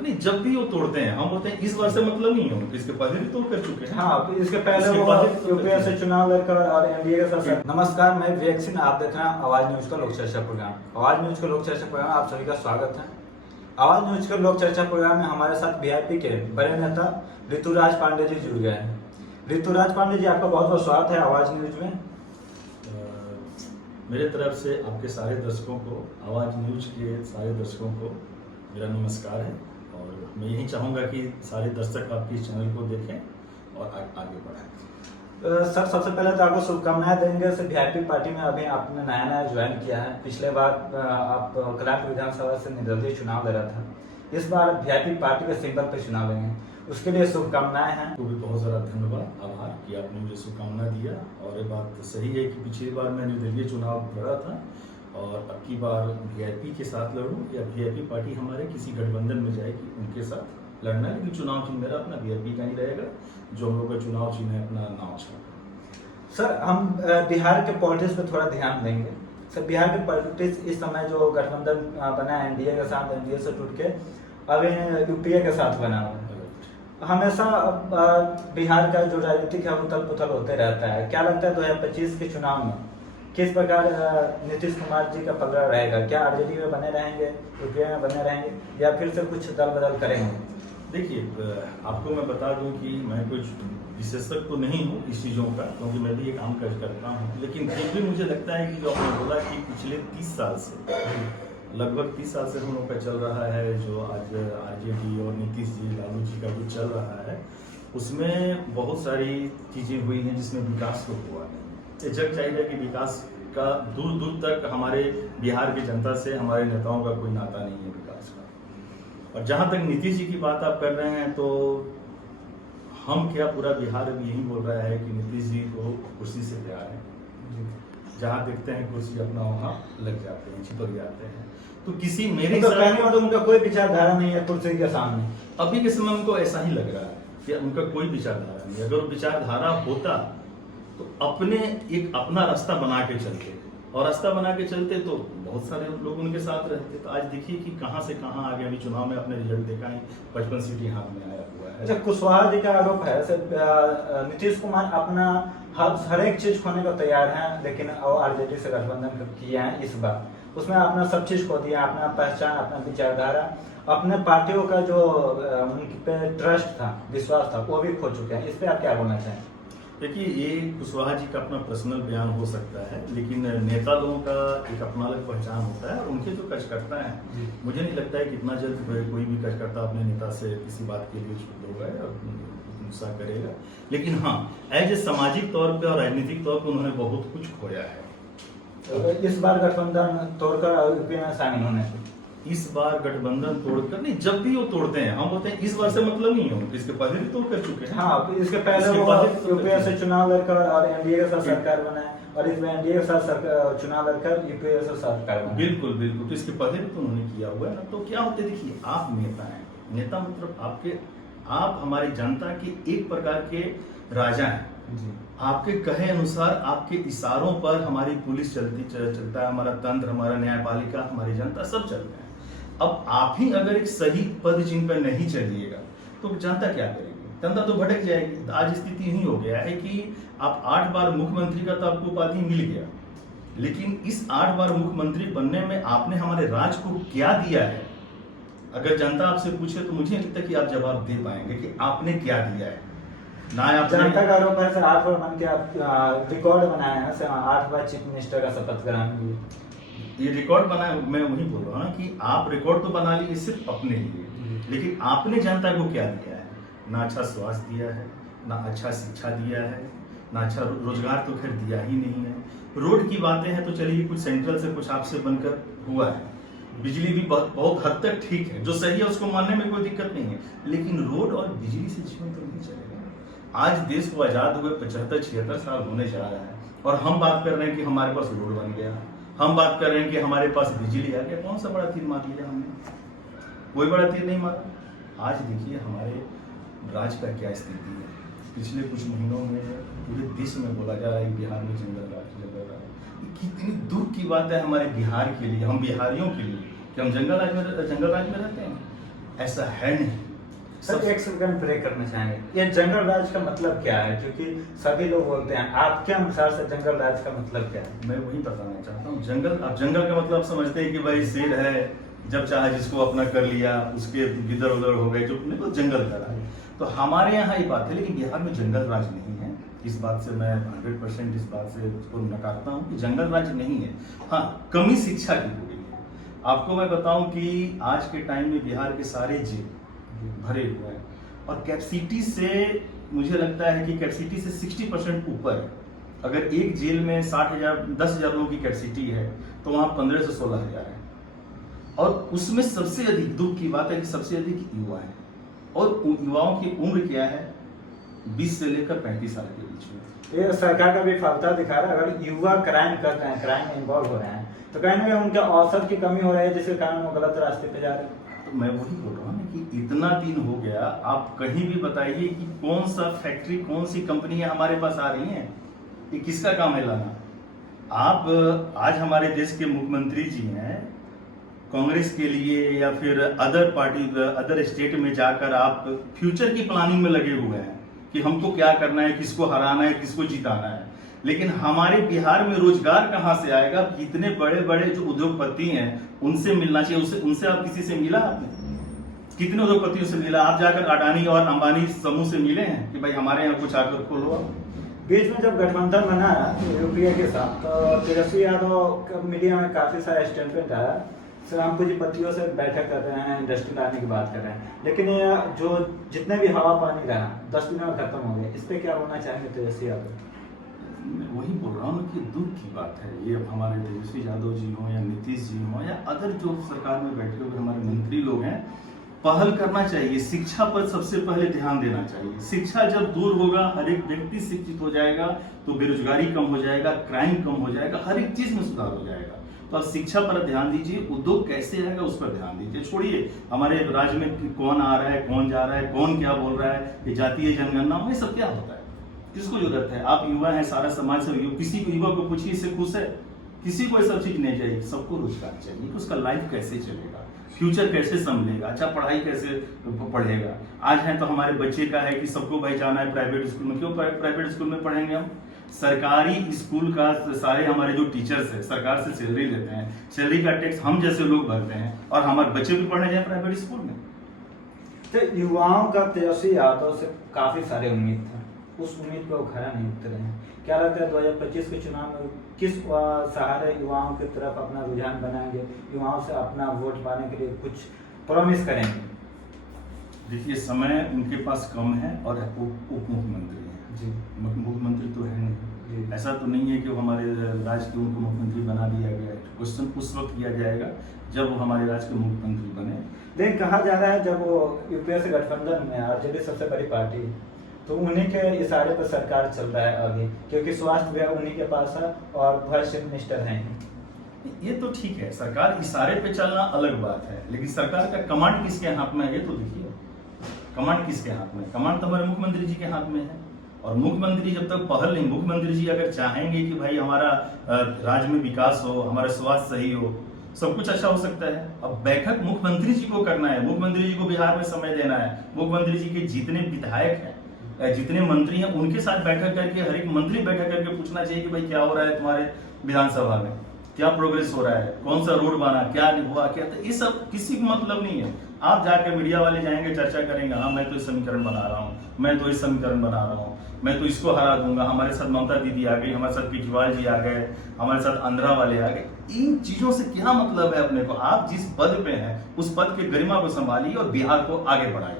नहीं, जब भी वो तोड़ते हैं हम बोलते हैं इस बार से मतलब नहीं है, इसके पहले भी तोड़ कर चुके हैं। हाँ, इसके पहले इसके वो पहले भी तो यूपीए से चुनाव लड़कर और एनडीए के साथ। नमस्कार, मैं विवेक सिंह, आप देख रहे हैं आवाज न्यूज का लोक चर्चा प्रोग्राम। आवाज न्यूज का लोक चर्चा प्रोग्राम आप सभी का स्वागत है। आवाज न्यूज के लोक चर्चा प्रोग्राम में हमारे साथ वीआईपी के बड़े नेता ऋतुराज पांडे जी जुड़ गए हैं। ऋतुराज पांडे जी, आपका बहुत बहुत स्वागत है आवाज न्यूज में। मेरे तरफ से आपके सारे दर्शकों को, आवाज न्यूज के सारे दर्शकों को मेरा नमस्कार है और मैं यही चाहूँगा कि सारे दर्शक आपके इस चैनल को देखें और आगे बढ़ाएं। सर, सबसे पहले तो आपको शुभकामनाएं देंगे। से वीआईपी पार्टी में अभी आपने नया नया ज्वाइन किया है। पिछले बार आप कलाप विधानसभा से निर्दलीय चुनाव लड़ा था। इस बार वीआईपी पार्टी के सिंबल पे चुनाव लेंगे, उसके लिए शुभकामनाएं हैं। तो भी बहुत ज़्यादा धन्यवाद, आभार कि आपने मुझे शुभकामना दिया। और ये बात सही है कि पिछली बार मैं निर्दलीय चुनाव लड़ा था और अब की बार वीआईपी के साथ लड़ूं या वीआईपी पार्टी हमारे किसी गठबंधन में जाएगी उनके साथ लड़ना है, लेकिन चुनाव चिन्ह मेरा अपना वीआईपी का ही रहेगा, जो हम लोग का चुनाव चिन्ह है अपना नाव छाप। सर, हम बिहार के पॉलिटिक्स पे थोड़ा ध्यान देंगे। सर, बिहार के पॉलिटिक्स इस समय जो गठबंधन बना है एनडीए के साथ, एनडीए से टूट के अब यूपीए के साथ बना हुआ है। हमेशा बिहार का जो राजनीतिक है उथल पुथल होते रहता है। क्या लगता है 2025 के चुनाव में किस प्रकार नीतीश कुमार जी का पलड़ा रहेगा? क्या आरजेडी में बने रहेंगे, यूपीए में बने रहेंगे, या फिर से कुछ दल बदल करेंगे? देखिए, आपको मैं बता दूं कि मैं कुछ विशेषज्ञ तो नहीं हूँ इस चीज़ों का, क्योंकि मैं भी ये काम करता हूँ, लेकिन फिर भी मुझे लगता है कि जो आपने बोला कि पिछले 30 साल से, लगभग 30 साल से हम लोग का चल रहा है जो आज आरजेडी और नीतीश जी, लालू जी का जो चल रहा है, उसमें बहुत सारी चीज़ें हुई हैं जिसमें विकास तो हुआ नहीं। ये जग चाहिए कि विकास का दूर दूर तक हमारे बिहार की जनता से, हमारे नेताओं का कोई नाता नहीं है विकास का। और जहाँ तक नीतीश जी की बात आप कर रहे हैं, तो हम क्या, पूरा बिहार अब यही बोल रहा है कि नीतीश जी को कुर्सी से प्यार है। जहाँ देखते हैं कुर्सी अपना वहाँ लग जाते हैं, चिपक जाते हैं। तो किसी मेरे तो कहने वाला उनका कोई विचारधारा नहीं है कुर्सी के सामने। अभी के समय उनको ऐसा ही लग रहा है कि उनका कोई विचारधारा नहीं। अगर विचारधारा होता तो अपना रास्ता बना के चलते, और रास्ता बना के चलते तो बहुत सारे लोग उनके साथ रहते। तो आज देखिए कि कहां से कहां आ गए। अभी चुनाव में अपने रिजल्ट देखा है, 55 सीटें हाथ में आया हुआ है। अच्छा, कुशवाहा जी का आरोप है नीतीश कुमार अपना हर एक चीज खोने को तैयार हैं, लेकिन आरजेडी से गठबंधन किए हैं इस बार। उसमें अपना सब चीज खो दिया, अपना पहचान, अपना विचारधारा, अपने पार्टियों का जो उनके पे ट्रस्ट था, विश्वास था, वो भी खो चुके हैं। इस पे आप क्या बोलना चाहें? देखिए, ये कुशवाहा जी का अपना पर्सनल बयान हो सकता है, लेकिन नेता लोगों का एक अपना अलग पहचान होता है और उनके जो कार्यकर्ता हैं, मुझे नहीं लगता है कि इतना जल्द कोई भी कार्यकर्ता अपने नेता से किसी बात के लिए छूट होगा और गुस्सा करेगा। लेकिन हाँ, एज ए सामाजिक तौर पे और राजनीतिक तौर पे उन्होंने बहुत कुछ खोया है। इस बार गठबंधन तोड़कर यूपीए में शामिल होने से, इस बार गठबंधन तोड़कर नहीं, जब भी वो तोड़ते हैं हम बोलते हैं इस बार से मतलब नहीं है, इसके पहले भी तोड़ कर चुके हैं। हाँ, इसके पहले वो यूपीए से चुनाव लड़कर और एनडीए के साथ सरकार बनाए, और इसमें एनडीए के साथ चुनाव लड़कर यूपीए से सरकार बनाए। बिल्कुल बिल्कुल, तो इसके पहले भी तो उन्होंने किया हुआ है। तो क्या होते, देखिए, आप नेता हैं, नेता मतलब आप हमारी जनता के एक प्रकार के राजा हैं। आपके कहे अनुसार, आपके इशारों पर हमारी पुलिस चलता है, हमारा तंत्र, हमारा न्यायपालिका, हमारी जनता सब चलते हैं। अब आप ही अगर एक सही पद चिन्ह पर नहीं चलिएगा तो जनता क्या करेगी? जनता तो भटक जाएगी। तो आज स्थिति यही हो गया है कि आप 8 बार मुख्यमंत्री का तो आपको उपाधि मिल गया, लेकिन इस 8 बार मुख्यमंत्री बनने में आपने हमारे राज्य को क्या दिया है? अगर जनता आपसे पूछे तो मुझे नहीं लगता कि आप जवाब दे पाएंगे कि आपने क्या दिया है। ना आप जनता का आरोप है सर, 8 बार बन के आप रिकॉर्ड बनाए हैं सर, 8 बार चीफ मिनिस्टर का शपथ ग्रहण किए। ये रिकॉर्ड बनाया, मैं वही बोल रहा हूँ ना कि आप रिकॉर्ड तो बना लिए सिर्फ अपने लिए, लेकिन आपने जनता को क्या दिया है? ना अच्छा स्वास्थ्य दिया है, ना अच्छा शिक्षा दिया है, ना अच्छा रोजगार तो खैर दिया ही नहीं है। रोड की बातें हैं तो चलिए, कुछ सेंट्रल से कुछ आपसे बनकर हुआ है। बिजली भी बहुत हद तक ठीक है, जो सही है उसको मानने में कोई दिक्कत नहीं है, लेकिन रोड और बिजली से जीवन तो नहीं चलेगा। आज देश को आजाद हुए 75-76 साल होने जा रहा है और हम बात कर रहे हैं कि हमारे पास रोड बन गया, हम बात कर रहे हैं कि हमारे पास बिजली आ गया। कौन सा बड़ा तीर मार लिया हमने? कोई बड़ा तीर नहीं मारा। आज देखिए हमारे राज्य का क्या स्थिति है। पिछले कुछ महीनों में पूरे देश में बोला जा रहा है बिहार में जंगल राज। कितनी दुख की बात है हमारे बिहार के लिए, हम बिहारियों के लिए, कि हम जंगल राज में रहते हैं। ऐसा है नहीं। सर एक सेकंड ब्रेक करना चाहेंगे, ये जंगल राज का मतलब क्या है? क्योंकि सभी लोग बोलते हैं, आपके अनुसार से जंगल राज का मतलब क्या है? मैं वही बताना चाहता हूँ। जंगल का मतलब समझते हैं कि भाई शेर है, जब चाहे जिसको अपना कर लिया, उसके इधर उधर हो गए, जो तो जंगल का राज। तो हमारे यहाँ ये बात है, लेकिन बिहार में जंगल राज नहीं है। इस बात से मैं 100% इस बात से उसको नकारता हूँ कि जंगल राज नहीं है। हाँ, कमी शिक्षा की हो गई है। आपको मैं बताऊं कि आज के टाइम में बिहार के सारे जेल भरे हुए हैं, और कैपेसिटी से मुझे लगता है कि कैपेसिटी से 60% ऊपर है। अगर एक जेल में 60,000 10,000 लोगों की कैपेसिटी है, तो वहाँ 15 से 16,000 है। और उसमें सबसे अधिक दुख की बात है कि सबसे अधिक युवा है, और युवाओं की उम्र क्या है? 20 से लेकर 35 साल के बीच में। ये सरकार का भी फालता दिखा रहा है। अगर युवा क्राइम कर रहे हैं, क्राइम में इन्वॉल्व हो रहे हैं, तो कहीं ना कहीं उनके अवसर की कमी हो रही है, जिसके कारण वो गलत रास्ते पे जा रहे हैं। तो मैं वही बोल रहा हूँ ना कि इतना दिन हो गया, आप कहीं भी बताइए कि कौन सा फैक्ट्री, कौन सी कंपनियां हमारे पास आ रही हैं? ये किसका काम है लाना? आप आज हमारे देश के मुख्यमंत्री जी हैं, कांग्रेस के लिए या फिर अदर पार्टी, अदर स्टेट में जाकर आप फ्यूचर की प्लानिंग में लगे हुए हैं कि हमको क्या करना है, किसको हराना है, किसको जिताना है। लेकिन हमारे बिहार में रोजगार कहाँ से आएगा? इतने बड़े बड़े जो उद्योगपति हैं, उनसे मिलना चाहिए। उनसे आप किसी से मिला? आपने कितने उद्योगपतियों से मिला? आप जाकर अडानी और अंबानी समूह से मिले हैं कि भाई हमारे यहाँ कुछ आकर खोलो आप? बीच में जब गठबंधन बना यूपीए के साथ, तो तेजस्वी यादव मीडिया में काफी सारा स्टेटमेंट आया, सर हम पूंजीपतियों से बैठक कर रहे हैं, इंडस्ट्री लाने की बात कर रहे हैं, लेकिन ये जो जितने भी हवा पानी रहा 10 दिनों में खत्म हो गया। इस पे क्या होना चाहेंगे तेजस्वी यादव? मैं वही बोल रहा हूँ कि दुख की बात है ये। अब हमारे तेजस्वी यादव जी हों या नीतीश जी हों या अदर जो सरकार में बैठे हुए हमारे मंत्री लोग हैं, पहल करना चाहिए। शिक्षा पर सबसे पहले ध्यान देना चाहिए। शिक्षा जब दूर होगा, हर एक व्यक्ति शिक्षित हो जाएगा, तो बेरोजगारी कम हो जाएगा, क्राइम कम हो जाएगा, हर एक चीज में सुधार हो जाएगा। तो आप शिक्षा पर ध्यान दीजिए, उद्योग कैसे आएगा उस पर ध्यान दीजिए। छोड़िए हमारे राज्य में कौन आ रहा है, कौन जा रहा है, कौन क्या बोल रहा है, ये जातीय जनगणना में सब क्या होता है, किसको जरूरत है? आप युवा हैं, सारा समाज से किसी को युवा को पूछिए, इससे खुश है? किसी को ये सब चीज नहीं चाहिए। सबको रोजगार चाहिए। उसका लाइफ कैसे चलेगा, फ्यूचर कैसे संभलेगा, अच्छा पढ़ाई कैसे पढ़ेगा? आज है तो हमारे बच्चे का है कि सबको भाई जाना है प्राइवेट स्कूल में। क्यों प्राइवेट स्कूल में पढ़ेंगे हम? सरकारी स्कूल का सारे हमारे जो टीचर्स है सरकार से सैलरी लेते हैं, सैलरी का टैक्स हम जैसे लोग भरते हैं, और हमारे बच्चे भी पढ़ने जाए प्राइवेट स्कूल में। तो युवाओं का तेजस्वी यादव से काफी सारे उम्मीद था, उस उम्मीद पे वो खरा नहीं उतरे हैं। क्या लगता है 2025 के चुनाव में किस सहारे युवाओं की तरफ अपना रुझान बनाएंगे, युवाओं से अपना वोट पाने के लिए कुछ प्रॉमिस करेंगे? देखिए समय उनके पास कम है, और उप मुख्यमंत्री हैं जी, मुख्यमंत्री तो है नहीं। जी। ऐसा तो नहीं है कि वो हमारे राज्य के उनको मुख्यमंत्री बना दिया गया है। क्वेश्चन उस वक्त किया जाएगा जब वो हमारे राज्य के मुख्यमंत्री बने। लेकिन कहा जा रहा है जब वो यूपीए से गठबंधन में, आरजेडी सबसे बड़ी पार्टी है, तो उन्हीं के इशारे पर सरकार चल रहा है अभी, क्योंकि स्वास्थ्य विभाग उन्हीं के पास है और वाइस चीफ मिनिस्टर हैं। ये तो ठीक है, सरकार इशारे पे चलना अलग बात है, लेकिन सरकार का कमांड किसके हाथ में है ये तो देखिए। कमांड किसके हाथ में? कमांड तो हमारे मुख्यमंत्री जी के हाथ में है। और मुख्यमंत्री जब तक पहल नहीं, मुख्यमंत्री जी अगर चाहेंगे कि भाई हमारा राज्य में विकास हो, हमारा स्वास्थ्य सही हो, सब कुछ अच्छा हो सकता है। अब बैठक मुख्यमंत्री जी को करना है, मुख्यमंत्री जी को बिहार में समय देना है। मुख्यमंत्री जी के जितने विधायक हैं, जितने मंत्री हैं, उनके साथ बैठक करके, हर एक मंत्री बैठक करके पूछना चाहिए कि भाई क्या हो रहा है तुम्हारे विधानसभा में, क्या प्रोग्रेस हो रहा है, कौन सा रोड बना, क्या नहीं हुआ, क्या। तो ये सब किसी को मतलब नहीं है। आप जाकर मीडिया वाले जाएंगे, चर्चा करेंगे, हाँ मैं तो इस समीकरण बना रहा हूँ, मैं तो इस समीकरण बना रहा हूँ, मैं तो इसको हरा दूंगा, हमारे साथ ममता दीदी आ गई, हमारे साथ केजरीवाल जी आ गए, हमारे साथ आंध्रा वाले आ गए। इन चीजों से क्या मतलब है अपने को? आप जिस पद पे हैं उस पद के गरिमा को संभालिए और बिहार को आगे बढ़ाइए।